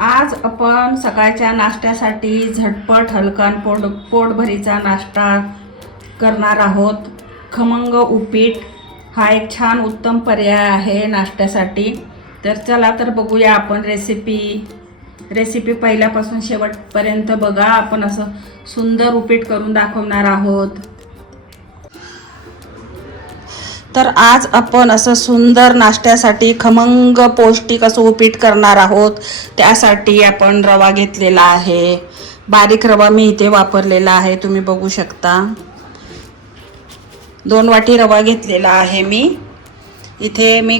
आज आपण सकाळच्या नाश्त्यासाठी झटपट हलका आणि पोटभरीचा नाश्ता करणार आहोत. खमंग उपीट हा एक छान उत्तम पर्याय आहे नाश्त्यासाठी. तर चला तर बघूया आपण रेसिपी पहिल्यापासून शेवटपर्यंत बघा. आपण असं सुंदर उपीट करून दाखवणार आहोत. तर आज आपण असं सुंदर नाश्त्यासाठी खमंग पौष्टिक असं उपीट करणार आहोत. त्यासाठी आपण रवा घेतलेला आहे. बारीक रवा मी इथे वापरलेला आहे, तुम्ही बघू शकता. 2 वाटी रवा घेतलेला आहे मी. इथे मी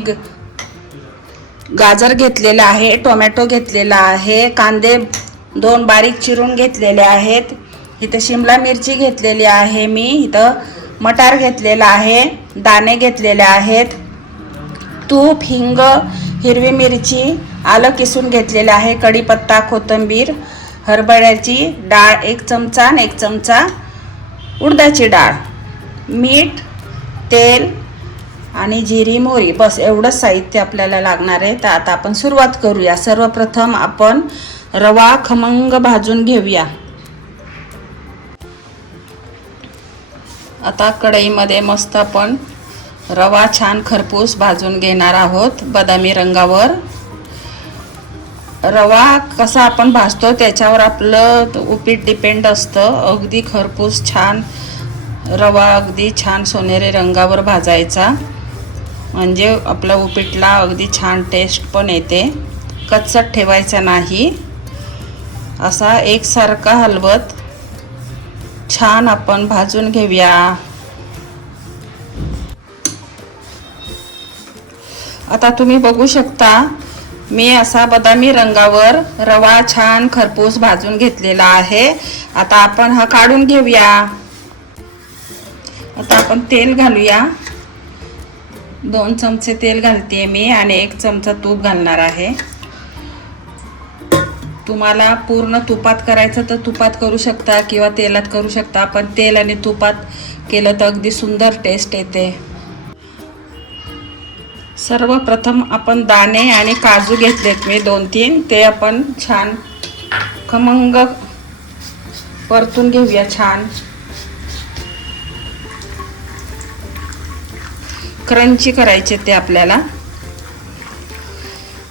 गाजर घेतलेला आहे, टोमॅटो घेतलेला आहे, कांदे 2 बारीक चिरून घेतलेले आहेत. इथे शिमला मिरची घेतलेली आहे मी. इथं मटार घेतलेला आहे, दाणे घेतलेले आहेत, तूप, हिंग, हिरवी मिरची, आलं किसून घेतलेले आहे, कढीपत्ता, कोथिंबीर, हरभऱ्याची डाळ 1 चमचा आणि 1 चमचा उडदाची डाळ, मीठ, तेल आणि जिरी, मोहरी. बस एवढंच साहित्य आपल्याला लागणार आहे. तर आता आपण सुरुवात करूया. सर्वप्रथम आपण रवा खमंग भाजून घेऊया. आता कढईमध्ये मस्त आपण रवा छान खरपूस भाजून घेणार आहोत बदामी रंगावर. रवा कसा आपण भाजतो त्याच्यावर आपलं उपीट डिपेंड असतं. अगदी खरपूस छान रवा अगदी छान सोनेरी रंगावर भाजायचा, म्हणजे आपल्या उपीटला अगदी छान टेस्ट पण येते. कच्चट ठेवायचा नाही. असा एकसारखा हलवत छान आपण भाजून घेऊया. आता तुम्ही बघू शकता मी असा बदामी रंगावर रवा छान खरपूस भाजून घेतलेला आहे. आता आपण हा काढून घेऊया. आता आपण तेल घालूया. 2 चमचे तेल घालते मी आणि 1 चमचा तूप घालणार आहे. तुम्हाला पूर्ण तुपात करायचं तर तुपात करू शकता किंवा तेलात करू शकता, पण तेल आणि तुपात केलं तर अगदी सुंदर टेस्ट येते. सर्वप्रथम आपण दाणे आणि काजू घेतलेत मी 2-3. ते आपण छान खमंग परतून घेऊया. छान क्रंची करायचे ते आपल्याला.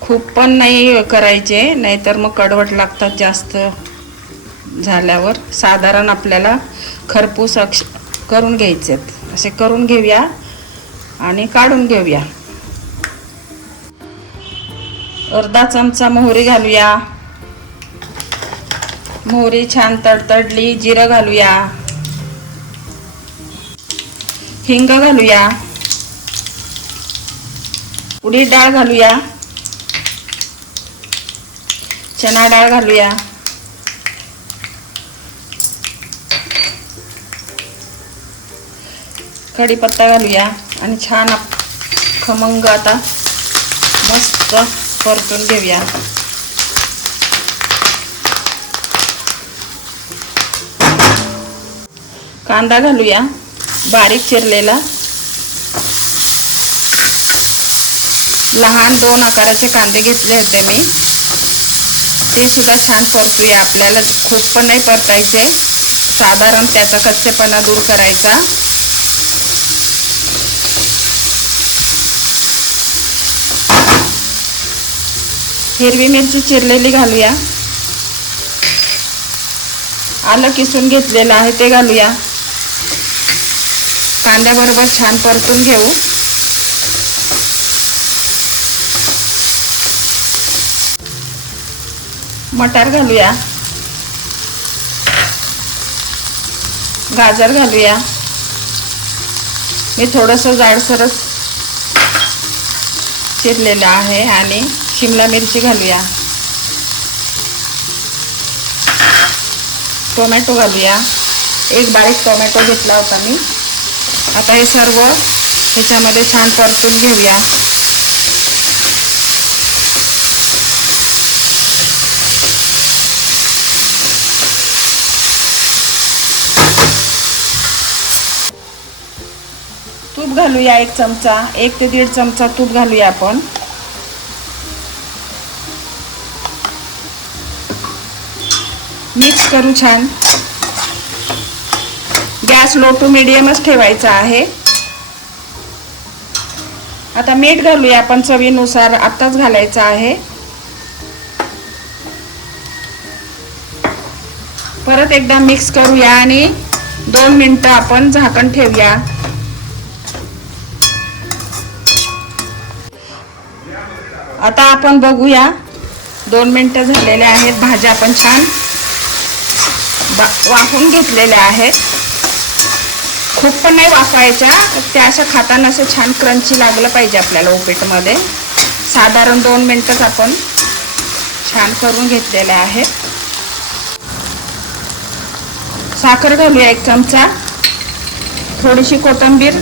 खूप पण नाही करायचे, नाहीतर मग कडवट लागतात जास्त झाल्यावर. साधारण आपल्याला खरपूस करून घ्यायचे. असे करून घेऊया आणि काढून घेऊया. अर्धा चमचा मोहरी घालूया. मोहरी छान तडतडली. जिरं घालूया, हिंग घालूया, उडीद डाळ घालूया, चना डाळ घालूया, कढीपत्ता घालूया आणि छान खमंग आता मस्त परतून घेऊया. कांदा घालूया बारीक चिरलेला. लहान 2 आकाराचे कांदे घेतले होते मी. ते सुद्धा छान परतूया. आपल्याला खूप पण नाही परतायचे, साधारण त्याचा कच्चेपणा दूर करायचा. हिरवी मिरची चिरलेली घालूया. आलं किसून घेतलेलं आहे ते घालूया. कांद्याबरोबर छान परतून घेऊ. मटार घालूया, गाजर घालूया. मी थोडंसं जाडसरच चिरलेलं आहे आणि शिमला मिरची घालूया. टोमॅटो घालूया. 1 बारीक टोमॅटो घेतला होता मी. आता हे सर्व ह्याच्यामध्ये छान परतून घेऊया. तूप घालूया. 1 चमचा, 1 ते 1.5 चमचा तूप घालूया आपण. मिक्स करू छान. गॅस लो टू मीडियमच ठेवायचा आहे. आता मीठ घालूया आपण चवीनुसार, आत्ताच घालायचं आहे. परत एकदा मिक्स करूया आणि 2 मिनिटं आपण झाकण ठेवूया. आता आपण बघूया 2 मिनिटं झालेले आहेत. भाज्या आपण छान वाफवून घेतलेल्या आहेत. खूप पण नाही वाफवायच्या, त्या अशा खाताना असं छान क्रंची लागलं पाहिजे आपल्याला उपीटमध्ये. साधारण 2 मिनिटच आपण छान करून घेतलेले आहेत. साखर घालूया 1 चमचा. थोडीशी कोथिंबीर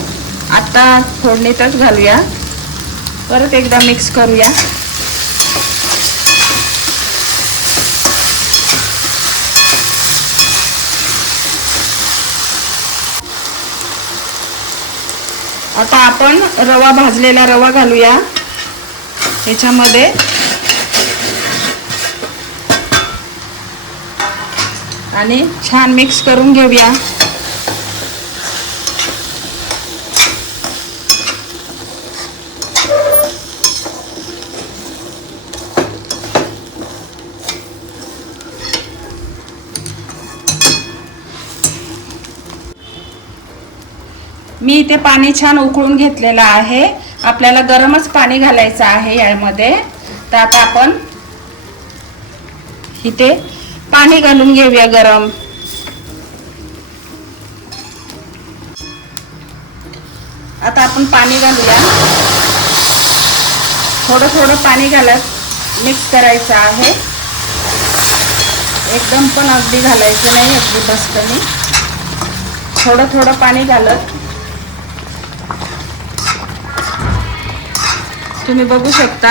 आता फोडणीतच घालूया. परत एकदा मिक्स करूया. आता आपण रवा, भाजलेला रवा घालूया याच्यामध्ये. आणि छान मिक्स करून घेऊया. मी इथे पाणी छान उकळून घेतलेलं आहे. आपल्याला गरमच पाणी घालायचं आहे यामध्ये. तर आता आपण इथे पाणी घालून घेऊया गरम. आता आपण पाणी घालूया. थोडं थोडं पाणी घालत मिक्स करायचं आहे. एकदम पण अगदी घालायचं नाही, अगदी बसकनी. थोडं थोडं पाणी घालत तुम्ही बघू शकता.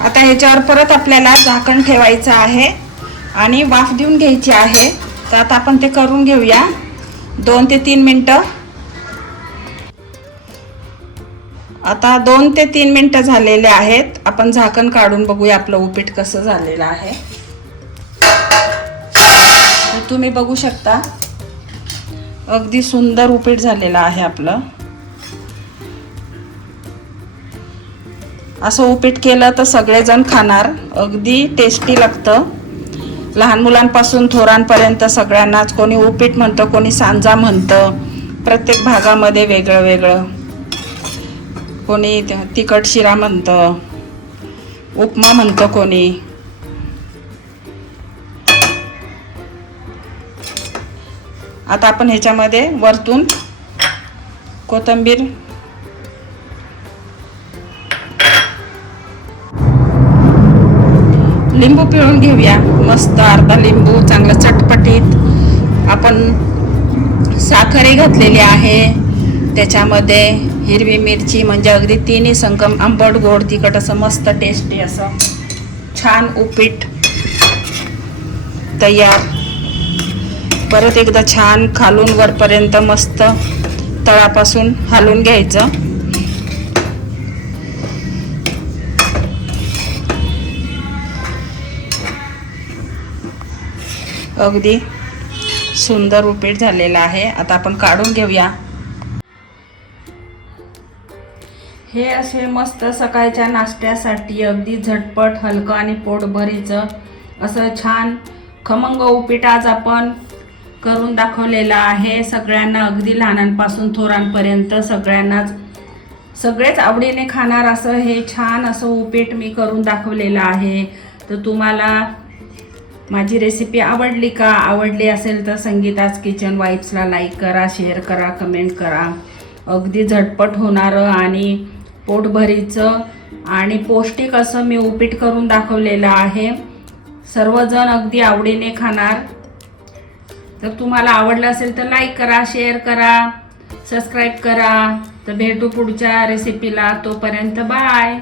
आता ह्याच्यावर परत आपल्याला झाकण ठेवायचं आहे आणि वाफ देऊन घ्यायची आहे. तर आता आपण ते करून घेऊया. 2 ते 3 मिनिटं. आता 2 ते 3 मिनिटं झालेले आहेत. आपण झाकण काढून बघूया आपलं उपीट कसं झालेलं आहे. तर तुम्ही बघू शकता अगदी सुंदर उपीट झालेलं आहे आपलं. असं उपीट केलं तर सगळेजण खाणार. अगदी टेस्टी लागतं. लहान मुलांपासून थोरांपर्यंत सगळ्यांनाच. कोणी उपीट म्हणतं, कोणी सांजा म्हणतं. प्रत्येक भागामध्ये वेगळं वेगळं. कोणी तिखट शिरा म्हणतं, उपमा म्हणतं कोणी. आता आपण ह्याच्यामध्ये वरतून कोथिंबीर, लिंबू पिळून घेऊया. मस्त अर्धा लिंबू, चांगलं चटपटीत. आपण साखरही घातलेली आहे त्याच्यामध्ये. हिरवी मिरची, म्हणजे अगदी तिन्ही संगम, आंबट गोड तिखट असं मस्त टेस्टी असं छान उपीट तयार. परत एकदा छान खालून वरपर्यंत मस्त तळापासून हलवून घ्यायचं. अगदी सुंदर उपीट झालेलं आहे. आता आपण काढून घेऊया. हे असे मस्त सकाळच्या नाश्त्यासाठी अगदी झटपट, हलकं आणि पोटभरीचं असं छान खमंग उपीट आज आपण करून दाखवलेलं आहे. सगळ्यांना, अगदी लहानांपासून थोरांपर्यंत सगळेच आवडीने खाणार असं हे छान असं उपीट मी करून दाखवलेलं आहे. तर तुम्हाला माझी रेसिपी आवडली का? आवडली असेल तर संगीताज किचन वाईब्सला लाईक करा, शेअर करा, कमेंट करा. अगदी झटपट होणारं आणि पोटभरीचं आणि पौष्टिक असं मी उपीट करून दाखवलेलं आहे. सर्वजण अगदी आवडीने खाणार. तर तुम्हाला आवडलं असेल तर लाईक करा, शेअर करा, सबस्क्राईब करा. तर भेटू पुढच्या रेसिपीला. तोपर्यंत बाय.